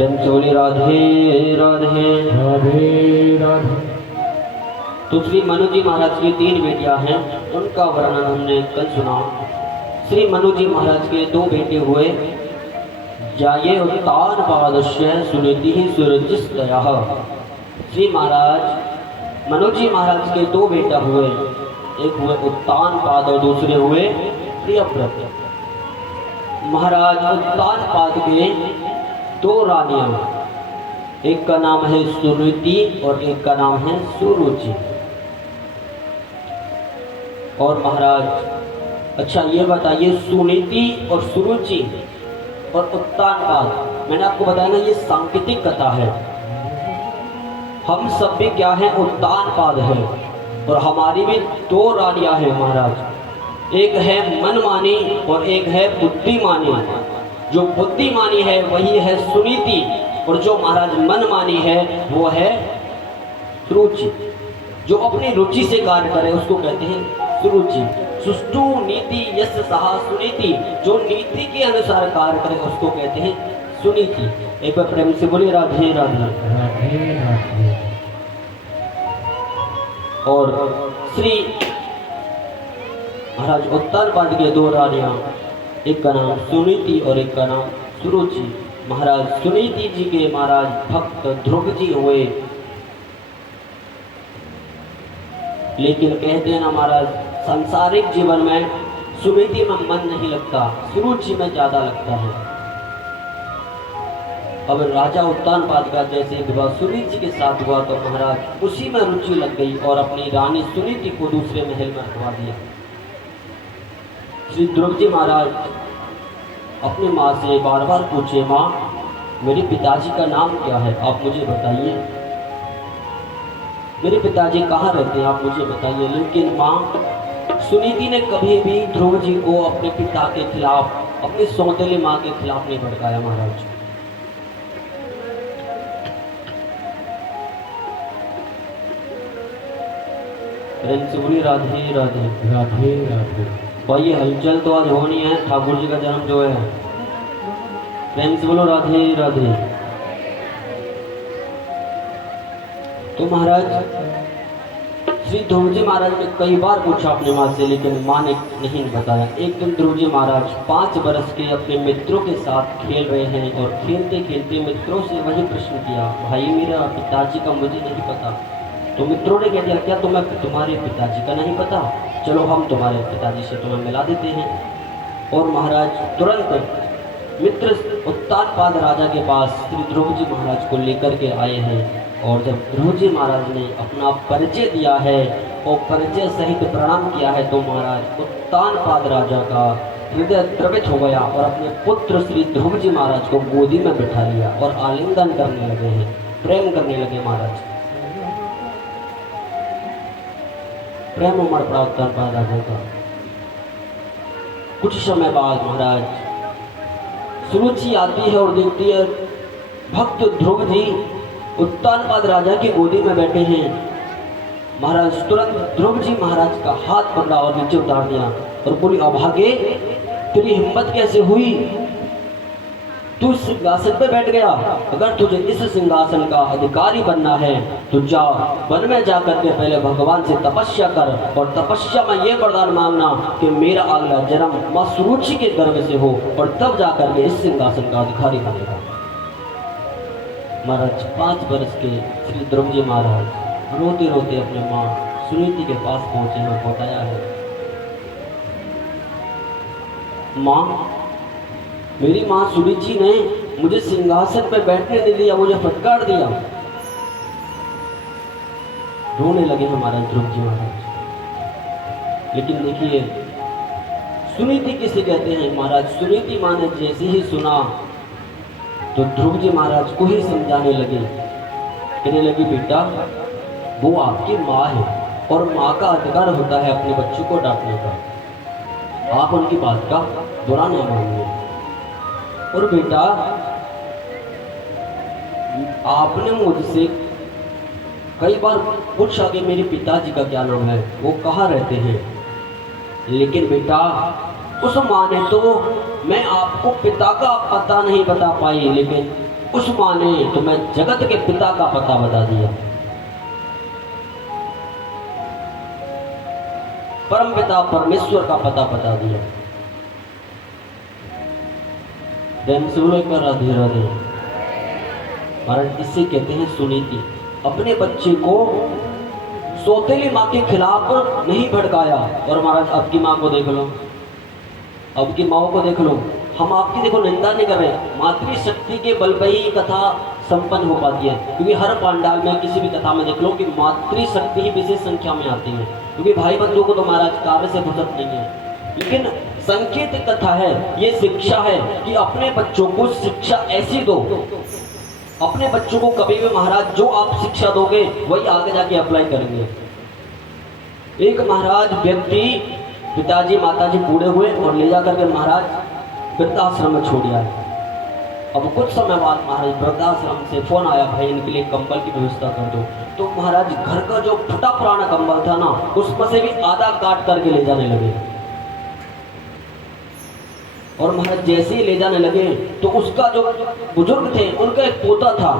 प्रेम से बोली राधे राधे राधे राधे। तो श्री मनु जी महाराज की 3 बेटियां हैं, उनका वर्णन हमने कल सुना। श्री मनु जी महाराज के 2 बेटे हुए, जाये उत्तान पादस्य सुनीति ही सुरजिस्तयः। श्री महाराज मनु जी महाराज के 2 बेटा हुए, एक हुए उत्तान पाद और दूसरे हुए प्रियव्रत। महाराज उत्तान पाद के 2 रानियां, एक का नाम है सुनीति और एक का नाम है सुरुचि। और महाराज अच्छा ये बताइए, सुनीति और सुरुचि और उत्तान पाद, मैंने आपको बताया ना ये सांकेतिक कथा है। हम सब भी क्या है, उत्तान पाद है। और हमारी भी 2 रानियां हैं महाराज, एक है मनमानी और एक है बुद्धिमानी। जो बुद्धिमानी है वही है सुनीति, और जो महाराज मनमानी है वो है रुचि। जो अपनी रुचि से कार्य करे उसको कहते हैं सुरुचि। सुष्टु नीति यस्य सहा सुनीति, जो नीति के अनुसार कार्य करे उसको कहते हैं सुनीति। एक बार प्रेम से बोलिए राधे राधे राधे राधे। और श्री महाराज उत्तान पाद के 2 रानियां, एक का नाम सुनीति और एक का नाम सुरुचि। महाराज सुनीति जी के महाराज भक्त ध्रुव जी हुए, लेकिन कहते हैं ना महाराज सांसारिक जीवन में सुनीति में मन नहीं लगता, सुरुचि में ज्यादा लगता है। अब राजा उत्तान पाद का जैसे विवाह सुनीति के साथ हुआ तो महाराज उसी में रुचि लग गई और अपनी रानी सुनीति को दूसरे महल में रखवा दिया। श्री ध्रुव जी महाराज अपनी माँ से बार बार पूछे, माँ मेरे पिताजी का नाम क्या है, आप मुझे बताइए। मेरे पिताजी कहाँ रहते हैं, आप मुझे बताइए। लेकिन माँ सुनीति ने कभी भी ध्रुव जी को अपने पिता के खिलाफ, अपनी सौतेली माँ के खिलाफ नहीं भड़काया महाराज। रंसुरी राधे राधे राधे राधे। भाई हलचल तो आज होनी है, ठाकुर जी का जन्म जो है। प्रेम से बोलो राधे राधे। तो महाराज श्री ध्रुव जी महाराज ने कई बार पूछा अपने माँ से, लेकिन माँ ने नहीं बताया। एक दिन ध्रुव जी महाराज 5 वर्ष के अपने मित्रों के साथ खेल रहे हैं और खेलते खेलते मित्रों से वही प्रश्न किया, भाई मेरा पिताजी का मुझे नहीं पता। तो मित्रों ने कह दिया, क्या तुम्हें तुम्हारे पिताजी का नहीं पता, चलो हम तुम्हारे पिताजी से तुम्हें मिला देते हैं। और महाराज तुरंत मित्र उत्तान पाद राजा के पास श्री ध्रुव जी महाराज को लेकर के आए हैं। और जब ध्रुव जी महाराज ने अपना परिचय दिया है और परिचय सहित प्रणाम किया है तो महाराज उत्तान पाद राजा का हृदय द्रवित हो गया और अपने पुत्र श्री ध्रुव जी महाराज को गोदी में बिठा लिया और आलिंगन करने लगे हैं, प्रेम करने लगे महाराज। प्रेम उमड़ पड़ा उत्तान पाद राजा का। कुछ समय बाद महाराज सुरुचि आती है और देखती है भक्त ध्रुव जी उत्तान पाद राजा की गोदी में बैठे हैं। महाराज तुरंत ध्रुव जी महाराज का हाथ पकड़ा और नीचे उतार दिया और बोली, अभागे तेरी हिम्मत कैसे हुई, तू इस सिंहासन पे बैठ गया। अगर तुझे इस सिंहासन का अधिकारी बनना है तो जा वन में जा करके पहले भगवान से तपस्या कर, और तपस्या में ये वरदान मांगना कि मेरा अगला जन्म मां सुरुचि के गर्भ से हो, और तब जा करके इस सिंहासन का अधिकारी बनेगा। महाराज 5 वर्ष के श्री ध्रुव जी महाराज रोते रोते अपने माँ सुनीति के पास पहुंचे हैं, बताया है, माँ मेरी माँ सुरुचि ने मुझे सिंहासन पर बैठने नहीं दिया, मुझे फटकार दिया। रोने लगे हमारा ध्रुव जी महाराज। लेकिन देखिए सुनीति किसे कहते हैं महाराज, सुनीति माँ ने जैसे ही सुना तो ध्रुव जी महाराज को ही समझाने लगे, कहने लगी, बेटा वो आपकी माँ है और माँ का अधिकार होता है अपने बच्चों को डांटने का, आप उनकी बात का बुरा ना मानिए। और बेटा आपने मुझसे कई बार पूछा कि मेरे पिताजी का क्या नाम है, वो कहाँ रहते हैं, लेकिन बेटा उस माँ ने तो मैं आपको पिता का पता नहीं बता पाई, लेकिन उस माँ ने तुम्हें जगत के पिता का पता बता दिया। परम पिता परमेश्वर का पता बता दिया। प्रेम से बोलो एक बार राधे राधे। महाराज इसे कहते हैं सुनीति। अपने बच्चे को सौतेली माँ के खिलाफ नहीं भड़काया। और महाराज आपकी माँ को देख लो, अब की माओ को देख लो। हम आपकी देखो निंदा नहीं कर रहे, मातृशक्ति के बल पर ही कथा संपन्न हो पाती है। क्योंकि हर पांडाल में किसी भी कथा में देख लो कि मातृशक्ति ही विशेष संख्या में आती है। क्योंकि भाई बंधुओं को तो महाराज कार्य से फुर्सत नहीं है। लेकिन संकेत कथा है, ये शिक्षा है कि अपने बच्चों को शिक्षा ऐसी दो, अपने बच्चों को कभी भी महाराज जो आप शिक्षा दोगे वही आगे जाके अप्लाई करेंगे। एक महाराज व्यक्ति, पिताजी माताजी बूढ़े हुए और ले जाकर के महाराज वृद्धाश्रम में छोड़ आए। अब कुछ समय बाद महाराज वृद्धाश्रम से फोन आया, भाई इनके लिए कंबल की व्यवस्था कर दो। तो महाराज घर का जो फटा पुराना कंबल था ना, उसमें से भी आधा काट करके ले जाने लगे। और महाराज जैसे ही ले जाने लगे तो उसका जो बुजुर्ग थे उनका एक पोता था,